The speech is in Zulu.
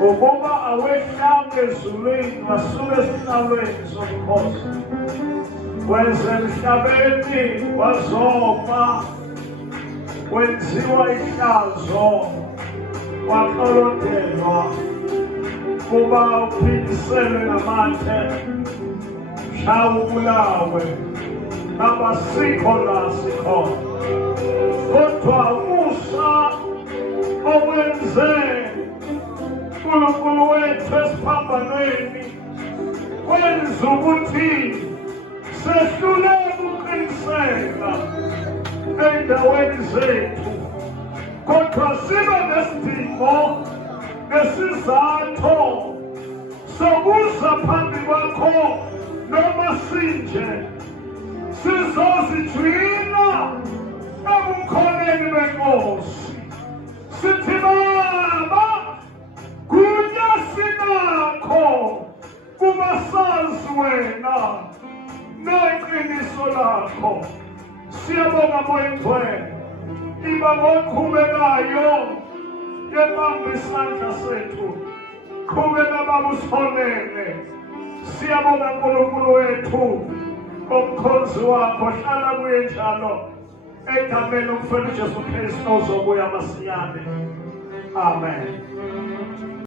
Ukuba awehlanga ezulwini wasuka esinqalweni somkhosi wenze emhlabeni wazoma wenziwa ihlazo waqolotelwa kuba uphindiselwe ngamandla shawubulawe abasikho la sikhona kodwa umusa owenze uNkulunkulu wethu esiphambanweni wenza ukuthi sehluleke ukuqiniseka endaweni zethu kodwa sibe nesidingo nesizathu sokuza phambi kwakho noma sinje sizozijwila ebukhoneni benkosi sithi Baba kunya sinakho kuba sazi wena neqiniso lakho siyabonga moyengcwele iba ngoqhubekayo yebamba isandla sethu qhubeka baba usibonele siyabonga uNkulunkulu wethu omkhonzi wakho hlala kuye njalo egameni umfana uJesu Kristu ozobuya masinyane amen.